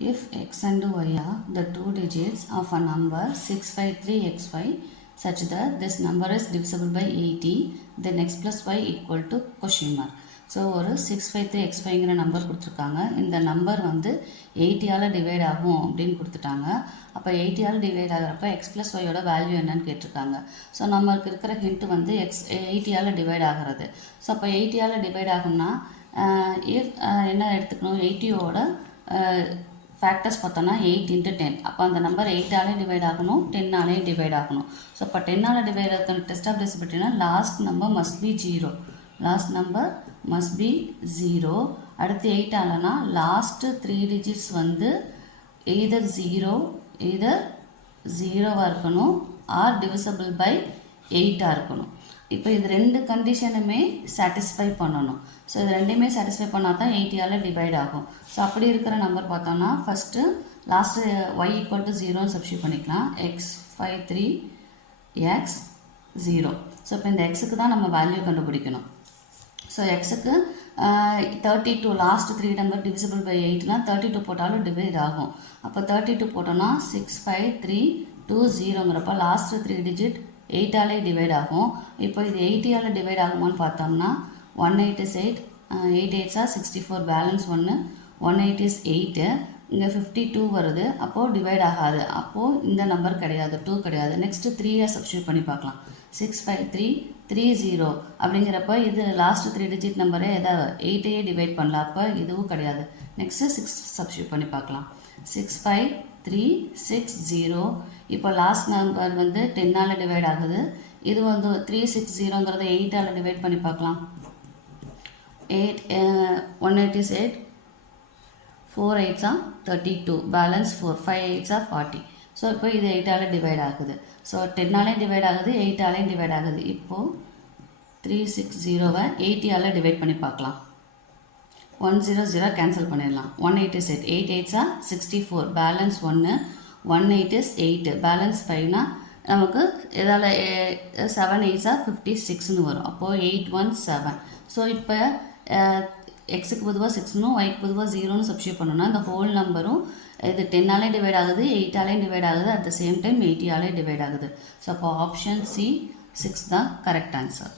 If x and y are the two digits of a number 653xy such that this number is divisible by 80, then x plus y equal to question mark. So ஒரு 653xyங்கிற number கொடுத்துருக்காங்க. இந்த number வந்து 80ஆல் divide ஆகும் அப்படின்னு கொடுத்துட்டாங்க. அப்போ 80ஆல் divide ஆகிறப்ப X plus ஒய்யோட value என்னன்னு கேட்டிருக்காங்க. ஸோ நமக்கு இருக்கிற ஹிண்ட்டு வந்து 80ஆல் டிவைட் ஆகிறது. ஸோ அப்போ 80ஆல் டிவைட் ஆகும்னா என்ன எடுத்துக்கணும், 80யோட ஃபேக்டர்ஸ் பார்த்தோன்னா 8 × 10. அப்போ அந்த நம்பர் 8ஆலையும் டிவைட் ஆகணும், 10ஆலையும் டிவைட் ஆகணும். ஸோ இப்போ 10ஆல் டிவைட் ஆகிற டெஸ்ட் ஆஃப் டிவிசிபிலிட்டினா last number must be 0. Last number must be 0. அடுத்து 8ஆலனா லாஸ்ட்டு 3 டிஜிட்ஸ் வந்து எய்தர் 0வாக இருக்கணும் ஆர் டிவிசபிள் பை 8ஆக இருக்கணும். இப்போ இது ரெண்டு கண்டிஷனுமே சாட்டிஸ்ஃபை பண்ணணும். ஸோ இது ரெண்டுமே சாட்டிஸ்ஃபை பண்ணால் தான் 80ஆல் டிவைட் ஆகும். ஸோ அப்படி இருக்கிற நம்பர் பார்த்தோம்னா first last y equal to 0ன்னு சப்ஸ்டியூட் பண்ணிக்கலாம். x53x 0. ஸோ இப்போ இந்த எக்ஸுக்கு தான் நம்ம வேல்யூ கண்டுபிடிக்கணும். ஸோ எக்ஸுக்கு 32 லாஸ்ட் 3 நம்பர் டிவிசிபிள் பை 8னா 32 போட்டாலும் டிவைட் ஆகும். அப்போ 32 போட்டோன்னா 65320ங்கிறப்ப லாஸ்ட் 3 டிஜிட் 8ஆலே டிவைட் ஆகும். இப்போ இது 80ஆல் டிவைட் ஆகுமான்னு பார்த்தோம்னா 1 8 is 8, 8 8s are 64, balance 1, 1 8 is 8, இங்கே 52 வருது. அப்போது டிவைட் ஆகாது, அப்போது இந்த நம்பர் கிடையாது, 2 கிடையாது. நெக்ஸ்ட்டு 3ஐ சப்ஸ்டியூட் பண்ணி பார்க்கலாம். 65330 அப்படிங்கிறப்ப இது லாஸ்ட் 3 டிஜிட் நம்பரே எதாவது 8ஐயே டிவைட் பண்ணல, அப்போ இதுவும் கிடையாது. நெக்ஸ்ட்டு 6 சப்ஸ்டியூட் பண்ணி பார்க்கலாம். 65360. இப்போ லாஸ்ட் நம்பர் வந்து 10ஆல் டிவைட் ஆகுது. இது வந்து 360ங்கிறத 8ஆல் டிவைட் பண்ணி பார்க்கலாம். 1 8 is 8, 4 8s are 32, balance 4, 5 8s are 40. So இப்போ இது 8ஆல் டிவைட் ஆகுது. ஸோ 10ஆலையும் டிவைட் ஆகுது, 8ஆலையும் டிவைட் ஆகுது. இப்போது 360வை 80ஆல் டிவைட் பண்ணி பார்க்கலாம். 100 கேன்சல் பண்ணிடலாம். 1 8 is 8, 8 8s are 64, balance 1, 1 8 is 8, balance 5னா நமக்கு இதால் 7 8s are 56ன்னு வரும். அப்போது 817. ஸோ இப்போ எக்ஸுக்கு பொதுவாக 6னும் ஒய்க்கு பொதுவாக 0ன்னு சப்ஸ்டியூட் பண்ணோன்னா இந்த ஹோல் நம்பரும் இது 10ஆலையும் டிவைட் ஆகுது, 8ஆலையும் டிவைட் ஆகுது, அட் த சேம் டைம் 80ஆலையும் டிவைட் ஆகுது. ஸோ அப்போ ஆப்ஷன் C 6 தான் கரெக்ட் ஆன்சர்.